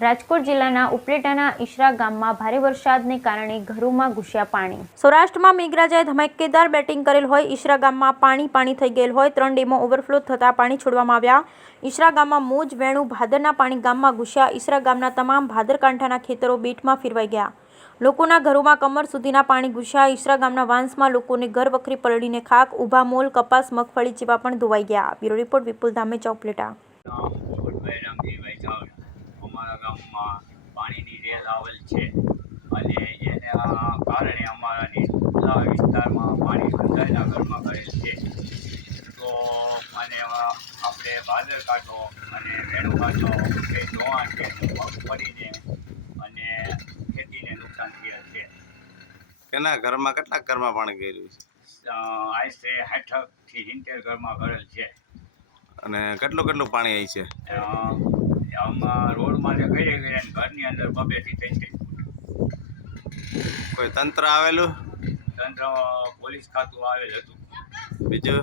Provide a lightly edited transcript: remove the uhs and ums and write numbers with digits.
રાજકોટ જિલ્લાના ઉપલેટાના ઈશરા ગામમાં ભારે વરસાદને કારણે ઘરોમાં ઘૂસ્યા પાણી। સૌરાષ્ટ્રમાં મેઘરાજાએ ધમાકેદાર બેટિંગ કરેલ હોય ઈશરા ગામમાં પાણી થઈ ગયેલ હોય। 3 ડેમો ઓવરફ્લો થતા પાણી છોડવામાં આવ્યા। ઈશરા ગામમાં મોજ વેણુ ભાદરના પાણી ગામમાં ઘૂસ્યા। ઈશરા ગામના તમામ ભાદરકાંઠાના ખેતરો બેટમાં ફેરવાઈ ગયા। લોકોના ઘરોમાં કમર સુધીના પાણી ઘૂસ્યા। ઈશરા ગામના વાંસમાં લોકોને ઘર વખરી પલળીને ખાક, ઊભા મોલ, કપાસ, મગફળી જેવા પણ ધોવાઈ ગયા। બ્યુરો રિપોર્ટ વિપુલ ધામેચા, ઉપલેટા। અમારા ગામમાં પાણીની રેલ આવેલ છે અને એના કારણે અમારા નીચલા વિસ્તારમાં પાણી બધાના ઘરમાં કરેલ છે। તો અને આપણે ભાદર કાંઠો અને વેણુ કાંઠો એ ધોવાણ છે, મગફળીને અને ખેતીને નુકસાન થયેલ છે। કેના ઘરમાં કેટલા ઘરમાં પાણી ગયેલું છે? આશરે 60 થી 70 ઘરમાં કરેલ છે। અને કેટલું પાણી આવી છે? આમાં રોડમાં જે કરી ગયા ઘરની અંદર 2 થી 3 ફૂટ। કોઈ તંત્ર આવેલું? તંત્ર પોલીસ ખાતું આવેલ હતું। બીજું